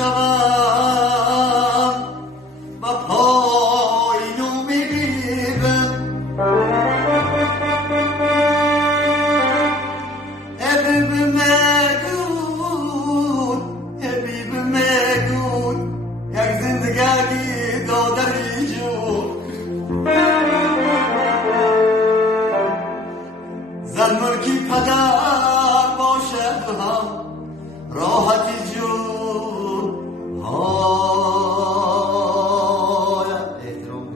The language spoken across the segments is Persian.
شوم و پایینو میگیرم حبیبime گون یک زندگی دادنی جون زن ملکی پدر باشد هم راحتی جون های احترام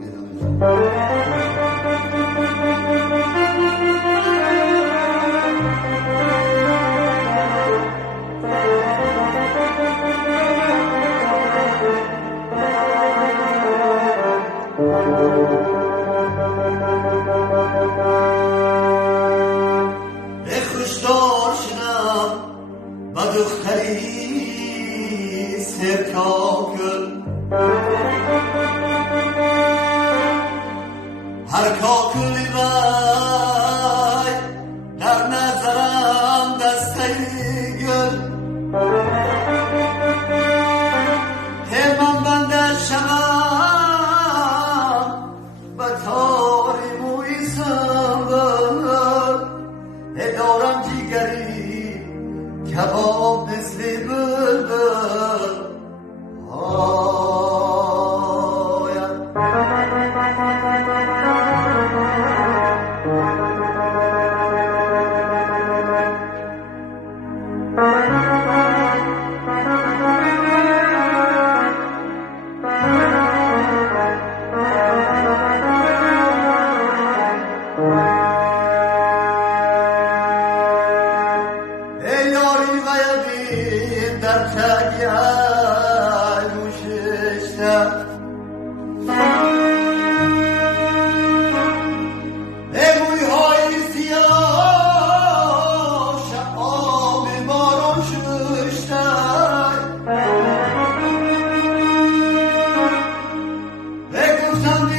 خوشدار شدم و دختری سرکاکل هر کاکلی وای در نظرم دسته گل من بنده شوم و تاری موی سنبر دارم جیگری کباب مثل بلبل در تگی دوششتم موی های سیاه شبام باران ششتم گفتم